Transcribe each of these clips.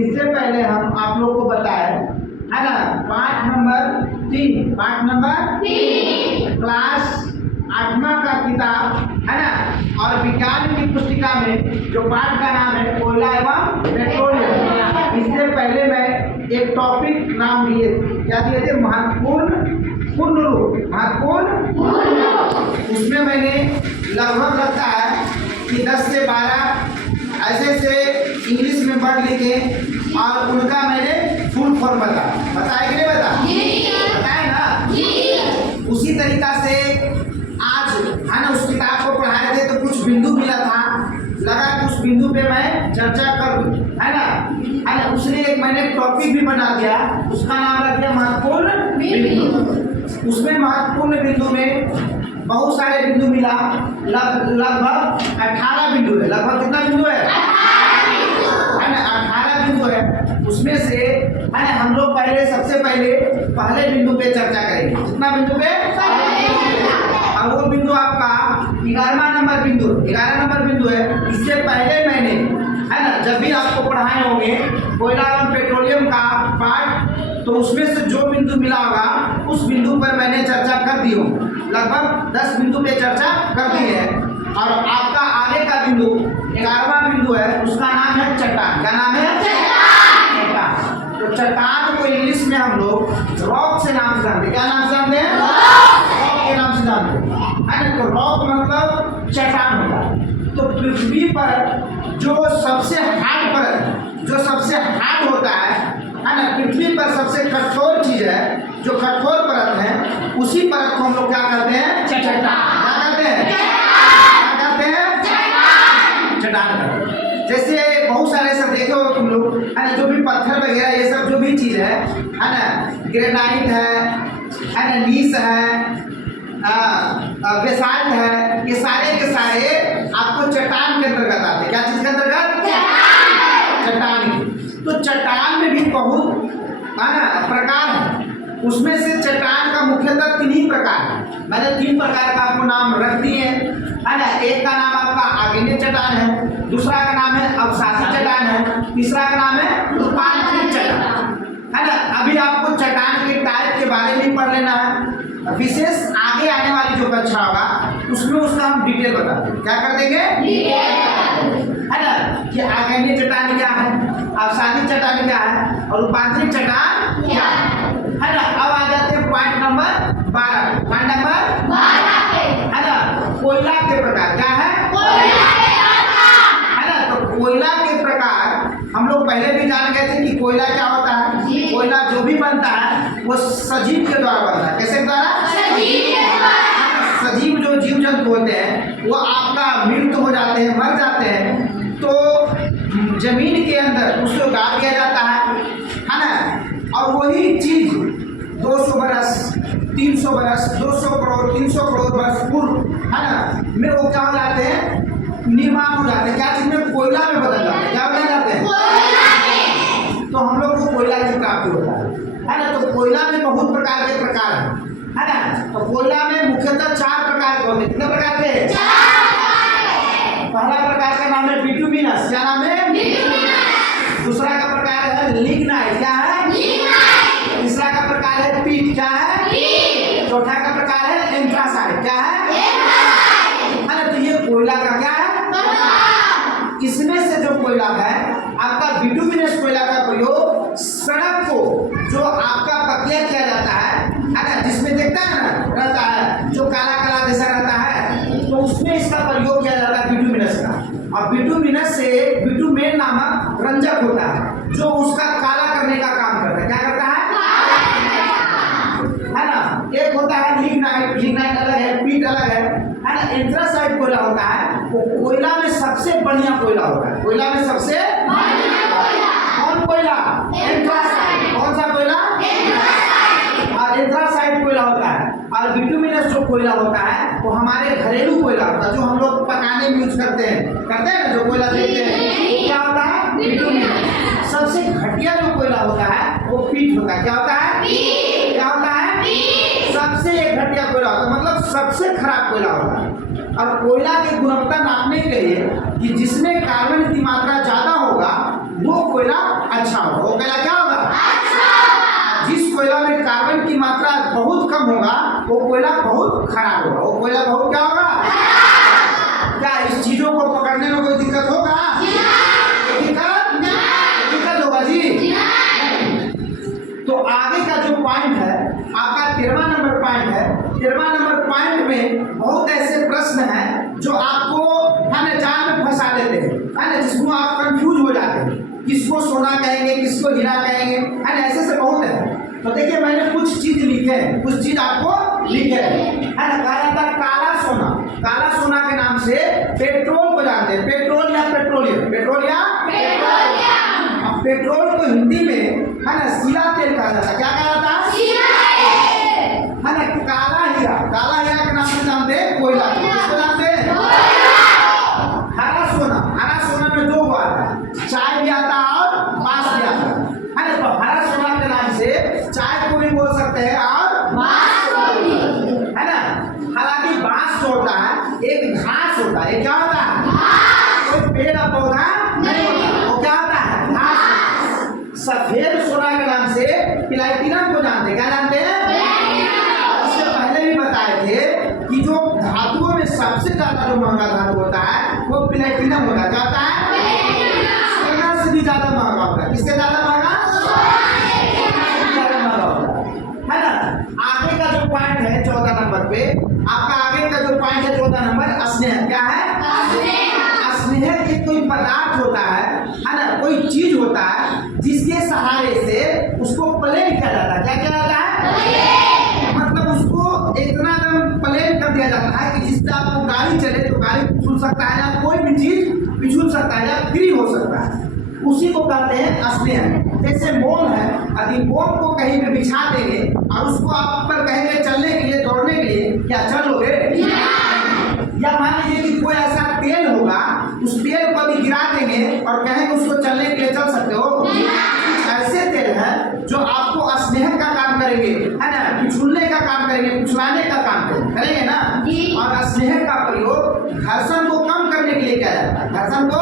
इससे पहले हम आप लोग को बताए है ना पाठ नंबर 3 क्लास 8वां का किताब है ना और विज्ञान की पुस्तिका में जो पाठ का नाम है कोयला एवं पेट्रोलियम। इससे पहले मैं एक टॉपिक नाम दिए क्या दिए थे महत्वपूर्ण उसमें मैंने लगभग लगता है कि 10 से 12 ऐसे इंग्लिश में वर्ड लिखे और उनका मैंने फुल फॉर्म बताया कि नहीं बताया ना। उसी तरीका से आज है ना उस किताब को पढ़ाए थे तो कुछ बिंदु मिला था, लगा कुछ बिंदु पे मैं चर्चा कर दूं है ना उसने एक मैंने टॉपिक भी बना दिया, उसका नाम रख दिया महत्वपूर्ण बिंदु। उसमें महत्वपूर्ण बिंदु में बहुत सारे बिंदु मिला, लगभग 18 बिंदु है। लगभग कितना बिंदु है ना 18 बिंदु है। उसमें से है ना हम लोग सबसे पहले बिंदु पे चर्चा करेंगे। कितना बिंदु पे? और वो बिंदु आपका 11वां नंबर बिंदु है। इससे पहले मैंने है ना जब भी आपको पढ़ाए होंगे कोयला एवं पेट्रोलियम का पाठ तो उसमें से जो बिंदु मिला होगा उस बिंदु पर मैंने चर्चा कर दी हो। लगभग 10 बिंदु पे चर्चा कर दी है। और आपका आगे का बिंदु 11वां बिंदु है, उसका नाम है चट्टान। क्या नाम है? चट्टान। तो चट्टान को इंग्लिश में हम लोग रॉक से नाम से जानते हैं। क्या नाम से जानते हैं? रॉक के नाम से जानते हैं है ना। तो रॉक मतलब चट्टान होता है। तो पृथ्वी पर जो सबसे हार्ड होता है ना, पृथ्वी पर सबसे कठोर चीज है, जो कठोर परत है, उसी परत को हम लोग क्या कहते हैं? चट्टान। क्या कहते हैं? चट्टान। जैसे बहुत सारे सब देखे हो तुम लोग है ना, जो भी पत्थर वगैरह ये सब जो भी चीज है ना, ग्रेनाइट है ना, नीस है, बेसाल्ट है, ये सारे के सारे आपको चट्टान के अंतर्गत आते हैं। क्या चीज के अंतर्गत? चट्टान की। तो चट्टान में भी बहुत है ना प्रकार है। उसमें से चट्टान का मुख्यतः 3 ही प्रकार है। मैंने 3 प्रकार का आपको नाम रख दिए है ना। एक का नाम आपका आग्नेय चट्टान है, दूसरा का नाम है अवसादी चट्टान है, तीसरा का नाम है रूपांतरित चट्टान है ना। अभी आपको चट्टान के टाइप के बारे में पढ़ लेना है। विशेष आगे आने वाली जो कक्षा होगा उसमें उसका हम डिटेल बता देंगे। क्या कर देंगे? है ना कि आग्नेय चट्टान क्या है, अवसादी चट्टान क्या है और रूपांतरित चट्टान क्या है ना। अब आ जाते हैं पॉइंट नंबर 12 है ना। कोयला के प्रकार क्या है ना। तो कोयला के प्रकार हम लोग पहले भी जान गए थे कि कोयला क्या होता है। कोयला जो भी बनता है वो सजीव के द्वारा बनता है। कैसे द्वारा? सजीव जो जीव जंतु होते हैं वो आपका मृत हो जाते हैं, मर जाते हैं, तो जमीन के अंदर उसको गाड़ दिया जाता है ना। और वही चीज 200 बरस 300 बरस 200 करोड़ 300 करोड़ वर्ष पूर्व है ना में वो क्या हो जाते हैं? निर्माण हो जाते हैं। क्या चीज में? कोयला में बदल जाते हैं। क्या बदल जाते हैं? तो हम लोग को कोयला की प्राप्ति होता है ना। तो कोयला में बहुत प्रकार के प्रकार है ना। तो कोयला में मुख्यतः 4 प्रकार के होते हैं। कितने प्रकार के? पहला प्रकार का नाम है बिटुमिनस। क्या नाम है? दूसरा का प्रकार है लिग्नाइट। क्या है? तीसरा का प्रकार है पीट। क्या है? चौथा का प्रकार है एंथ्रासाइट। क्या है ना। तो ये कोयला का क्या है? इसमें से जो कोयला है आपका बिटुमिनस कोयला का प्रयोग सड़क को जो आपका पतला किया जाता है ना, जिसमें देखता है ना रहता है जो काला काला जैसा रहता है, तो उसमें इसका प्रयोग किया जाता है बिटुमिनस का। और बिटुमिनस से बिटुमेन नामक रंजक होता है जो उसका काला करने का काम करता है। क्या करता है ना। एक होता है लिग्नाइट अलग है, पीट अलग है ना। एंथ्रासाइट कोयला होता है वो कोयला में सबसे बढ़िया कोयला होता है। कोयला में सबसे कौन कोयला? एंथ्रासाइट। कौन सा कोयला? और एंथ्रासाइट कोयला होता है। और बिटुमिनस जो कोयला होता है वो हमारे घरेलू कोयला होता है जो हम लोग पकाने में यूज करते हैं ना, जो कोयला देखते हैं वो क्या होता है? बिटुमिनस। सबसे घटिया जो कोयला होता है वो पीट होता है। क्या होता है? क्या होता है? सबसे घटिया कोयला होता है, मतलब सबसे खराब कोयला होता है। अब कोयला की गुणवत्ता नापने के लिए कि जिसमें कार्बन की मात्रा ज्यादा होगा वो कोयला अच्छा होगा। वो कोयला क्या होगा? जिस कोयला में कार्बन की मात्रा बहुत कम होगा वो कोयला बहुत खराब होगा। वो कोयला बहुत क्या होगा? क्या इस चीजों को पकड़ने में कोई दिक्कत होगा? दिक्कत होगा जी। तो आगे का जो पॉइंट है आपका 13वां नंबर पॉइंट है। 13वां नंबर पॉइंट में बहुत ऐसे प्रश्न हैं जो आपको है ना जाल में फंसा देते हैं, है ना, जिसको आप कंफ्यूज हो जाते हैं, किसको सोना कहेंगे किसको हीरा कहेंगे, है ना, ऐसे से बहुत है। तो देखिए मैंने कुछ चीज लिखे हैं, कुछ चीज आपको लिखे हैं, है ना। कहा जाता है काला सोना। काला सोना के नाम से पेट्रोल को जानते हैं, पेट्रोल या पेट्रोलियम, पेट्रोल या अब पेट्रोल को हिंदी में है ना सीला तेल कहा जाता है। क्या कहा जाता है? है ना। काला हीरा, काला हीरा के नाम से जानते हैं कोयला, किसको जानते हैं? हरा सोना, हरा सोना में दो बार आता है, चाय भी आता है और बांस भी आता है ना। तो हरा सोना के नाम से चाय को भी बोल सकते हैं और बांस को भी, है ना। हालांकि बांस जो होता है एक घास होता है, क्या होता है? कोई पेड़ या पौधा नहीं होता, वो क्या होता है? घास। सफेद सोना के नाम से प्लैटिनम को जानते हैं, क्या जानते हैं? इससे पहले भी बताए थे कि जो धातुओं में सबसे ज्यादा जो महंगा धातु होता है वो प्लैटिनम होता है, क्या होता है? सोना से भी ज्यादा महंगा होता है। किससे ज्यादा महंगा? ज्यादा महंगा होता है ना। आगे का जो पॉइंट है 14 नंबर पे, आपका आगे का जो पॉइंट है 14 नंबर, स्नेह। क्या है? स्नेह एक कोई पदार्थ होता है ना, कोई चीज होता है जिसके सहारे से उसको प्लेन किया जाता है। क्या किया जाता है? मतलब उसको इतना एकदम प्लेन कर दिया जाता है कि जिससे आपको गाड़ी चले तो गाड़ी पिछुल सकता है या कोई भी चीज पिछुल सकता है या फ्री हो सकता है, उसी को कहते हैं स्नेह। जैसे मोम है, यदि मोम को कहीं पे बिछा देंगे और उसको आप ऊपर कहेंगे चलने के लिए, दौड़ने के लिए, क्या चलोगे? या मान लीजिए कि कोई ऐसा तेल होगा, उस तेल को अभी गिरा देंगे और कहेंगे उसको चलने के लिए, चल सकते हो? ऐसे तेल है जो आपको स्नेह का काम करेंगे, है ना, पिछुलने का काम करेंगे, पिछुलाने का काम करेंगे ना। और स्नेह का प्रयोग घर्षण को कम करने के लिए किया जाता है, घर्षण को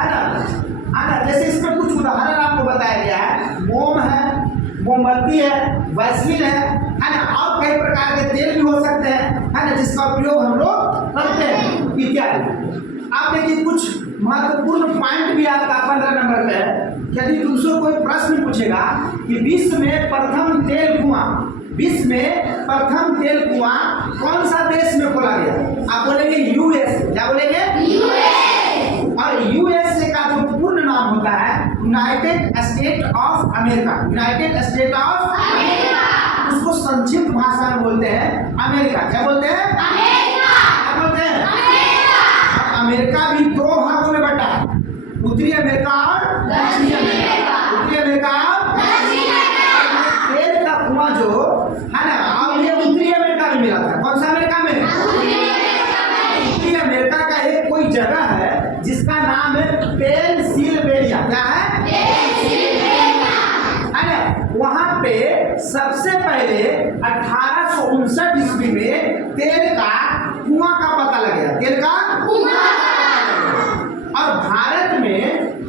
है ना। जैसे इसमें कुछ उदाहरण आपको बताया गया है, मोम है, मोमबत्ती है, वैसलीन है ना, और कई प्रकार के तेल भी हो सकते हैं, है ना, जिसका उपयोग हम लोग करते हैं इत्यादि। आप देखिए कुछ महत्वपूर्ण पॉइंट भी आपका 15 नंबर पे है। यदि तुमसे कोई प्रश्न पूछेगा कि विश्व में प्रथम तेल कुआं, विश्व में प्रथम तेल कुआं कौन सा देश में खोला गया, आप बोलेंगे यूएस। क्या बोलेंगे? और यूएसए का जो पूर्ण नाम होता है United state of America, United state of America. उसको संक्षिप्त भाषा में बोलते हैं अमेरिका। क्या बोलते हैं? अमेरिका। क्या बोलते हैं? अमेरिका। अमेरिका भी दो भागों में बटा है, उत्तरी अमेरिका और दक्षिणी अमेरिका। उत्तरी अमेरिका और दक्षिणी अमेरिका। तेल का कुआं जो है ना, और ये उत्तरी अमेरिका में मिला था। कौन सा अमेरिका में? उत्तरी अमेरिका का एक कोई जगह है जिसका नाम है पेनसिल्वेनिया। क्या है? है ना। वहां पे सबसे पहले 1859 ईस्वी में तेल का कुआं का पता लगा, तेल का कुआं। और भारत में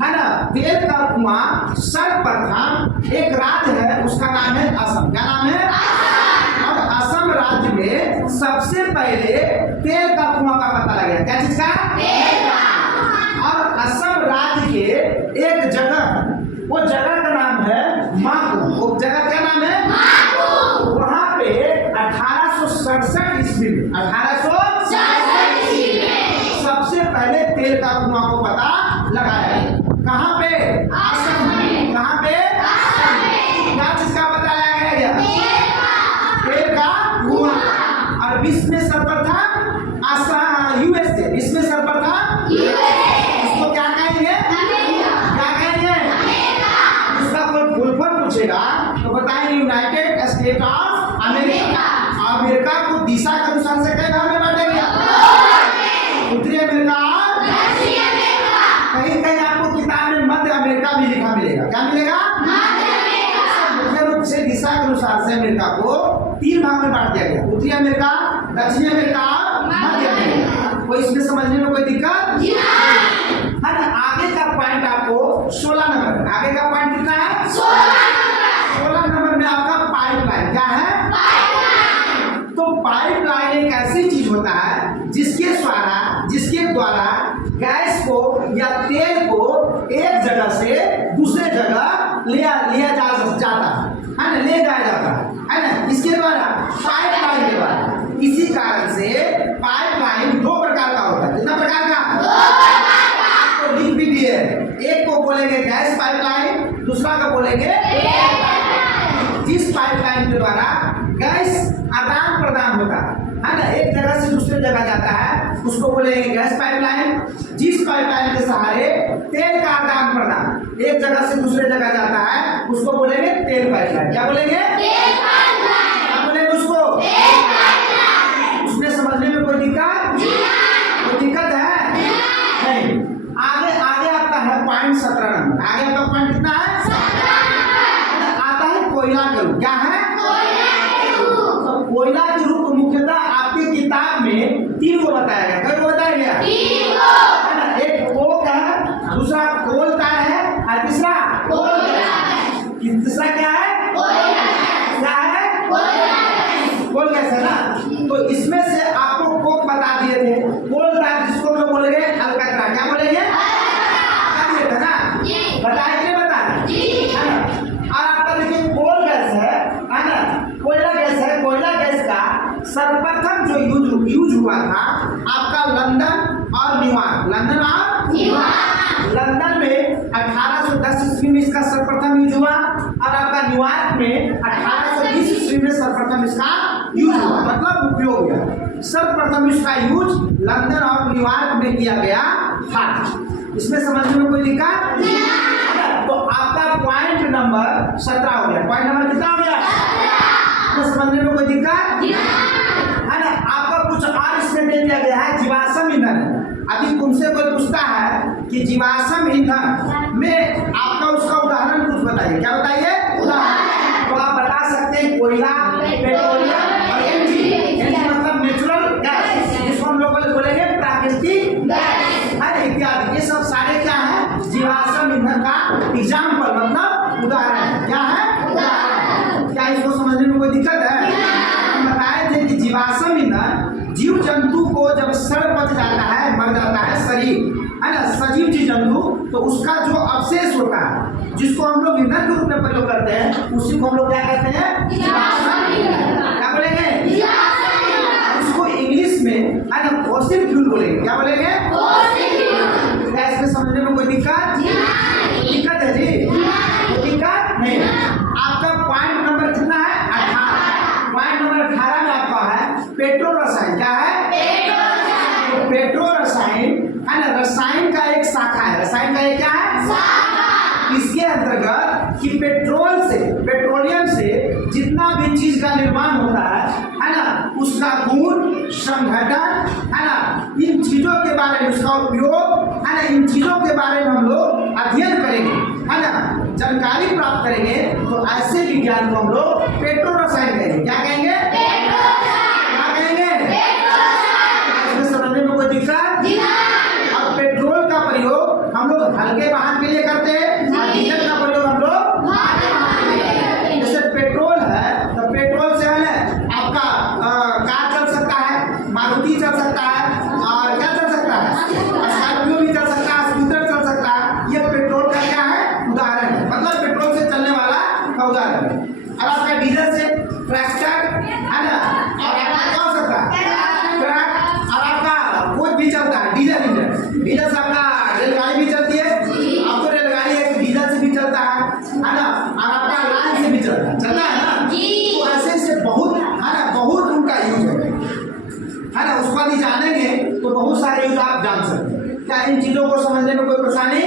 है ना तेल का कुआं सर्वप्रथम एक राज्य है, उसका नाम है असम। क्या नाम है? और असम राज्य में सबसे पहले तेल का कुआं का पता लगा। क्या चीज का? तेल का। और असम राज्य के एक जगह, वो जगह का नाम है माकू। वो जगह क्या नाम है? माकू। वहां पे 1867 ईस्वी में, 1867 ईस्वी में सबसे पहले तेल का कुआं को पता लगाया। कहाँ पे? असम में। कहाँ पे? असम में। क्या चीज का पता लगाया गया? तेल का कुआं। और विश्व में सर्वप्रथम यूएसए, विश्व में सर्वप्रथम उसको क्या कहेंगे? क्या कहेंगे? उसका कोई फुल फॉर्म पूछेगा तो बताएंगे United state of America. America को दिशा के अनुसार से कई भाग में बांटा गया, उत्तरी अमेरिका और दक्षिणी अमेरिका। कहीं कहीं आपको किताब में मध्य अमेरिका भी लिखा मिलेगा। क्या मिलेगा? मुख्य रूप से दिशा के अनुसार से अमेरिका को 3 भाग में बांट दिया गया, उत्तरी अमेरिका, दक्षिणी अमेरिका और मध्य अमेरिका। कोई इसमें समझने में कोई दिक्कत? है ना। आगे का पॉइंट आपको 16 नंबर। आगे का पॉइंट कितना है? 16 नंबर में आपका पाइपलाइन क्या है? तो पाइपलाइन एक ऐसी चीज होता है जिसके द्वारा गैस को या तेल को एक जगह से दूसरे जगह लिया जाता है ना, ले जाया जाता है ना, इसके द्वारा पाइपलाइन के द्वारा। इसी कारण से पाइपलाइन दो प्रकार का होता है। कितना प्रकार का? आपको लिख भी दिए, एक को बोलेंगे गैस पाइपलाइन, दूसरा को बोलेंगे जिस पाइपलाइन के द्वारा गैस आदान प्रदान होता है ना, एक जगह से दूसरे जगह जाता है, उसको बोलेंगे गैस पाइपलाइन। जिस पाइपलाइन के सहारे तेल का आदान प्रदान एक जगह से दूसरे जगह जाता है, उसको बोलेंगे तेल पाइपलाइन। क्या बोलेंगे? क्या बोलेंगे उसको? उसमें समझने में कोई दिक्कत है? नहीं। आगे आपका है पॉइंट 17 नंबर। आगे आपका पॉइंट कितना है? आता है कोयला के रूप। क्या है? कोयला के रूप मुख्यतः आपकी किताब में 3 को बताया गया। कई को बताया गया? 3 को। एक कोक है, दूसरा कोल का है, और तीसरा तीसरा क्या है? क्या है? कोल गैस है ना। तो इसमें से आपको कोक बता दिए थे, कोल का जिसको लोग बोलेंगे अलकतरा। क्या बोलेंगे? बता ना, बताए कि बताए? और आपका देखिए कोल गैस है ना, कोयला गैस है। कोयला गैस का सर्वप्रथम जो यूज हुआ था आपका लंदन और न्यूयॉर्क। लंदन में 1810 ईस्वी में इसका सर्वप्रथम यूज हुआ, और आपका न्यूयॉर्क में 1820 ईस्वी में सर्वप्रथम इसका यूज हुआ, मतलब उपयोग हुआ। सर्वप्रथम इसका यूज लंदन और न्यूयॉर्क में किया गया था। इसमें समझने में कोई दिक्कत? तो आपका पॉइंट नंबर 17 हो गया। पॉइंट नंबर कितना हो गया? समझने में कोई दिक्कत है ना। आपका कुछ और इसमें दे दिया गया है जीवाश्म ईंधन। अभी तुमसे कोई पूछता है कि जीवाश्म ईंधन में आपका उसका उदाहरण कुछ बताइए। क्या बताइए? उदाहरण। तो आप बता सकते हैं कोयला, पेट्रोलियम और एनर्जी मतलब नेचुरल गैस, जिसको हम लोग बोलेंगे प्राकृतिक गैस है इत्यादि। ये सब सारे क्या है? जीवाश्म ईंधन का एग्जाम्पल मतलब उदाहरण। क्या है? क्या इसको समझने में कोई दिक्कत है? हम बताए थे कि जीवाश्म ईंधन जीव जंतु को जब सड़ पच जाता है, मर जाता है शरीर है ना, सजीव जीव जंतु, तो उसका जो अवशेष होता है जिसको हम लोग ईंधन के रूप में प्रयोग करते हैं, उसी को हम लोग क्या कहते हैं? क्या बोलेंगे? उसको इंग्लिश में है ना फॉसिल फ्यूल बोलेंगे। क्या बोलेंगे? क्या इसमें समझने में कोई दिक्कत है जी? दिक्कत नहीं। आपका पॉइंट नंबर कितना है? 18। पॉइंट नंबर 18 में आपका है पेट्रो रसायन। क्या है? पेट्रो रसायन है ना, रसायन का एक शाखा है। रसायन का एक क्या है? शाखा। इसके अंतर्गत कि पेट्रोलियम से जितना भी चीज का निर्माण होता है ना, उसका गुण, संघटन है ना, इन चीजों के बारे में, उसका उपयोग है ना, इन चीजों के बारे में हम लोग अध्ययन करेंगे है ना, जानकारी प्राप्त करेंगे। तो ऐसे विज्ञान को हम लोग पेट्रो रसायन कहेंगे। क्या कहेंगे? क्या कहेंगे? इसमें समझने में कोई दिक्कत? अब पेट्रोल का प्रयोग हम लोग हल्के वाहन के लिए करते हैं, डीजल का प्रयोग हम लोग भारी वाहन के लिए करते हैं। जैसे पेट्रोल है तो पेट्रोल से है आपका कार चल सकता है, मारुति चल सकता है, और क्या चल सकता है? स्कॉर्पियो भी चल सकता है, स्कूटर चल सकता है। ये पेट्रोल का क्या है? उदाहरण है, मतलब पेट्रोल से चलने वाला का उदाहरण है। और आपका डीजल से ट्रैक्टर है ना, और आपका क्या हो सकता है? ट्रक, और आपका कोच भी चलता है, डीजल से आपका रेलगाड़ी भी चलती है। आपको रेलगाड़ी एक डीजल से भी चलता है ना, और आपका लाइन से भी चलता है ना। तो ऐसे बहुत है ना, बहुत उनका यूज है ना। उसको यदि जानेंगे तो बहुत सारे यूज आप जान सकते हैं। क्या इन चीजों को समझने में कोई परेशानी है?